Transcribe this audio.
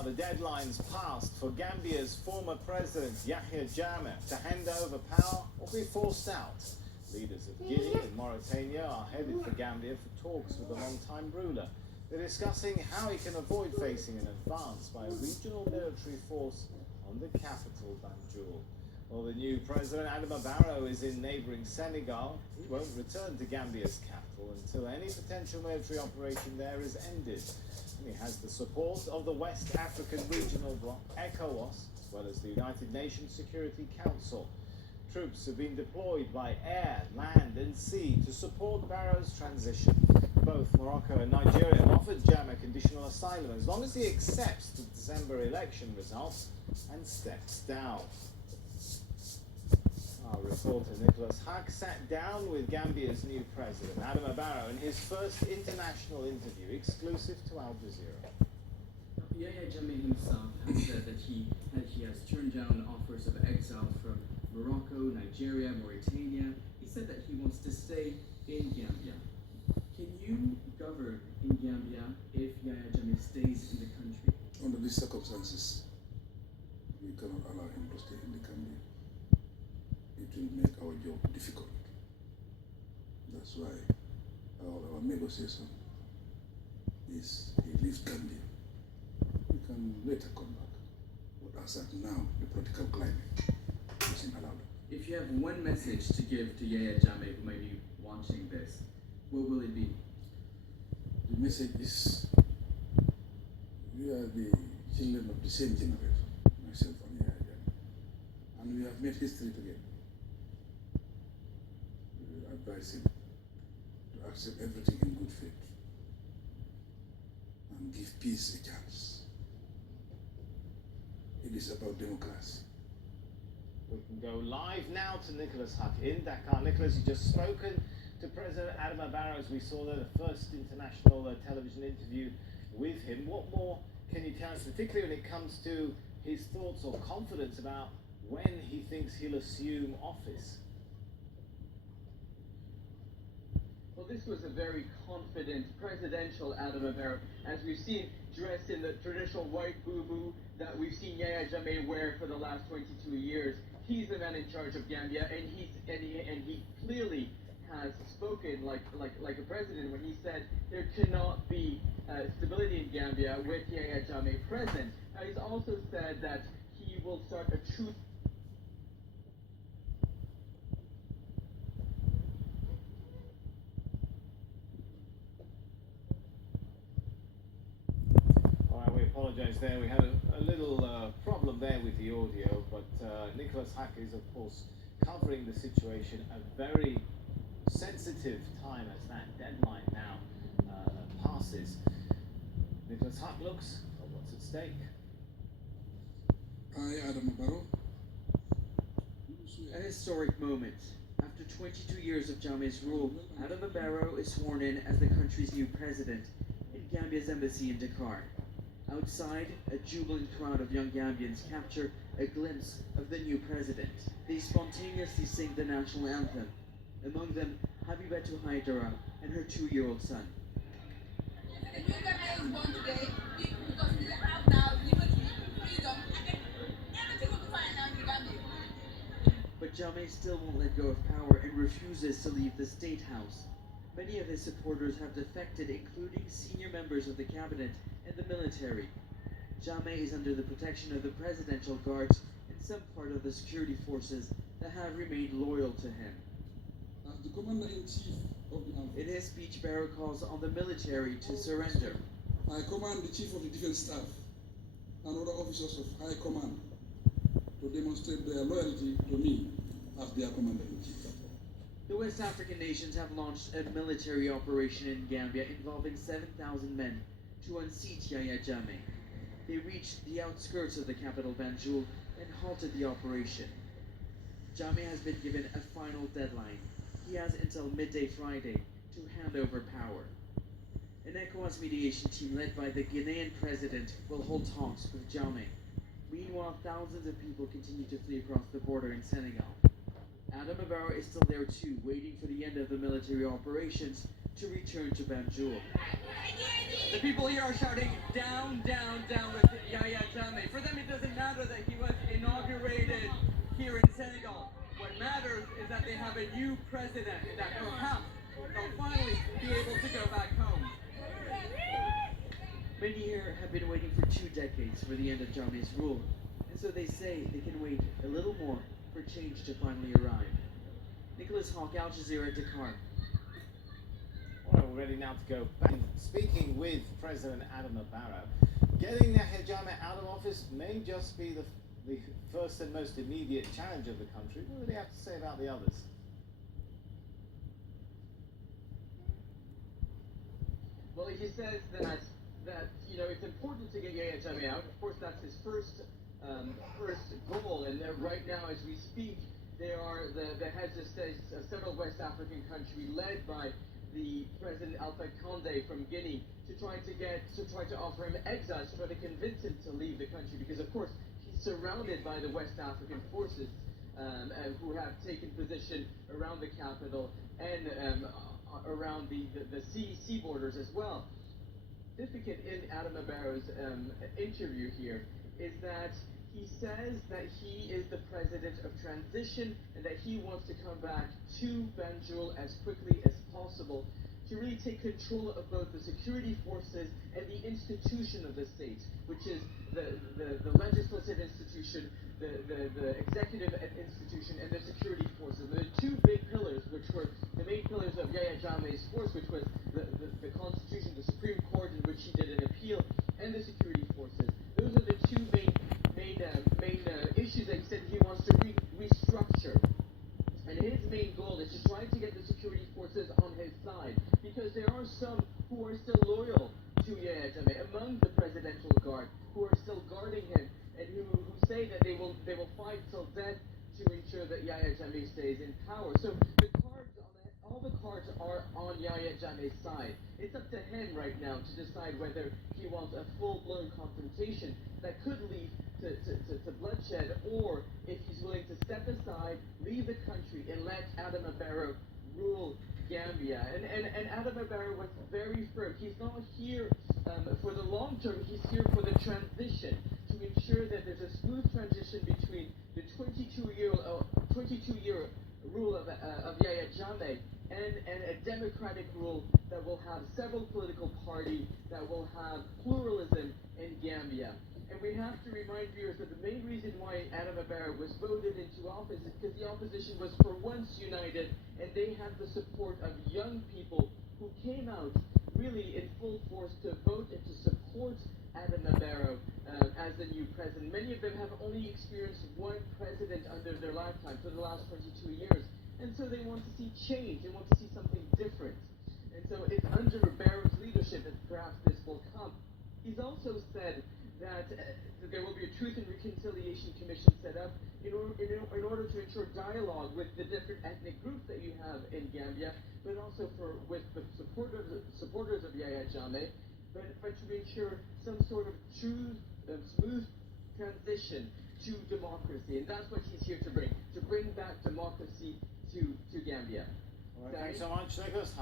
Now the deadline's passed for Gambia's former president H.E Adama to hand over power or be forced out. Leaders of Guinea and Mauritania are headed for Gambia for talks with the long-time ruler. They're discussing how he can avoid facing an advance by a regional military force on the capital, Banjul. Well, the new president, Adama Barrow, is in neighbouring Senegal. He won't return to Gambia's capital until any potential military operation there is ended. And he has the support of the West African regional bloc, ECOWAS, as well as the United Nations Security Council. Troops have been deployed by air, land and sea to support Barrow's transition. Both Morocco and Nigeria have offered Jama conditional asylum as long as he accepts the December election results and steps down. Our reporter Nicholas Huck sat down with Gambia's new president, Adama Barrow, in his first international interview, exclusive to Al Jazeera. Yahya Jammeh himself has said that he has turned down offers of exile from Morocco, Nigeria, Mauritania. He said that he wants to stay in Gambia. Can you govern in Gambia if Yahya Jammeh stays in the country? Under these circumstances, we cannot allow him to stay in the Gambia. It will make our job difficult. That's why our negotiation is he leaves Gambia. We can later come back. But as at now, the political climate doesn't allow that. If you have one message to give to Yahya Jammeh who might be watching this, what will it be? The message is we are the children of the same generation, myself and Yahya Jammeh. And we have made history together. We advise him to accept everything in good faith and give peace a chance. It is about democracy. We can go live now to Nicholas Huck in Dakar. Nicholas, you've just spoken to President Adama Barrow, as we saw there, the first international television interview with him. What more can you tell us, particularly when it comes to his thoughts or confidence about when he thinks he'll assume office? Well, this was a very confident presidential Adama Barrow, as we've seen dressed in the traditional white boo-boo that we've seen Yahya Jammeh wear for the last 22 years. He's the man in charge of Gambia, and he clearly has spoken like a president when he said there cannot be stability in Gambia with Yahya Jammeh present. He's also said that he will start a truth. We apologise there. We had a little problem there with the audio, but Nicholas Huck is, of course, covering the situation at a very sensitive time as that deadline now passes. Nicholas Huck looks at what's at stake. H.E Adama Barrow. A historic moment. After 22 years of Jammeh's rule, Adama Barrow is sworn in as the country's new president in Gambia's embassy in Dakar. Outside, a jubilant crowd of young Gambians capture a glimpse of the new president. They spontaneously sing the national anthem. Among them, H.E Adama and her 2-year-old son. The new Gambia is born today because we have now liberty, freedom, and everything will be fine now in Gambia. But Jammeh still won't let go of power and refuses to leave the State House. Many of his supporters have defected, including senior members of the cabinet and the military. Jammeh is under the protection of the presidential guards and some part of the security forces that have remained loyal to him. As the Commander-in-Chief of the Army, In his speech, Barrow calls on the military to surrender. I command the Chief of the Defense Staff and other officers of High Command to demonstrate their loyalty to me as their Commander-in-Chief. The West African nations have launched a military operation in Gambia involving 7,000 men to unseat Yahya Jammeh. They reached the outskirts of the capital Banjul and halted the operation. Jammeh has been given a final deadline. He has until midday Friday to hand over power. An ECOWAS mediation team led by the Ghanaian president will hold talks with Jammeh. Meanwhile, thousands of people continue to flee across the border in Senegal. Adama Barrow is still there too, waiting for the end of the military operations to return to Banjul. The people here are shouting down, down, down with Yahya Jammeh. For them, it doesn't matter that he was inaugurated here in Senegal. What matters is that they have a new president and that perhaps they'll finally be able to go back home. Many here have been waiting for 2 decades for the end of Jammeh's rule, and so they say they can wait a little more for change to finally arrive. Nicholas Hawk, Al Jazeera, Dakar. Well, we're ready now to go back. Speaking with President Adama Barrow, getting Yahya Jammeh out of office may just be the first and most immediate challenge of the country. What do they have to say about the others? Well, he says that it's important to get Yahya Jammeh out. Of course, that's his first goal. And right now, as we speak, there are the heads of states of several West African countries, led by the President Alpha Conde from Guinea, to try to offer him exile, to try to convince him to leave the country, because of course he's surrounded by the West African forces who have taken position around the capital and around the sea borders as well. Significant in Adama Barrow's interview here is that he says that he is the president of transition and that he wants to come back to Banjul as quickly as possible to really take control of both the security forces and the institution of the state, which is the legislative institution, the executive institution, and the security forces. The two big pillars, which were the main pillars of Yahya Jammeh's force, which was the Constitution, the Supreme Court, in which he did an appeal, and the security forces. Those are the two main issues that he said he wants to restructure. And his main goal is to try to get the security forces on his side, because there are some who are still loyal to Yahya Jammeh among the presidential guard, who are still guarding him, and who say that they will fight till death to ensure that Yahya Jammeh stays in power. So all the cards are on Yahya Jammeh's side. It's up to him right now to decide whether he wants a full-blown confrontation that could lead to bloodshed, or if he's willing to step aside, leave the country, and let Adama Barrow rule Gambia. And Adama Barrow was very firm. He's not here for the long term. He's here for the transition, to ensure that there's a smooth transition between the 22-year rule of Yahya Jammeh and a democratic rule that will have several political parties, that will have pluralism in Gambia. And we have to remind viewers that the main reason why Adama Barrow was voted into office is because the opposition was for once united, and they had the support of young people who came out really in full force to vote and to support Adama Barrow as the new president. Many of them have only experienced one president under their lifetime for the last 22 years. And so they want to see change, they want to see something different. And so it's under Barrow's leadership that perhaps this will come. He's also said that there will be a Truth and Reconciliation Commission set up in order to ensure dialogue with the different ethnic groups that you have in Gambia, but also with the supporters of Yahya Jammeh, but to ensure some sort of true, smooth transition to democracy. And that's what he's here to bring back democracy to Gambia. All right, thanks so much, Nicholas.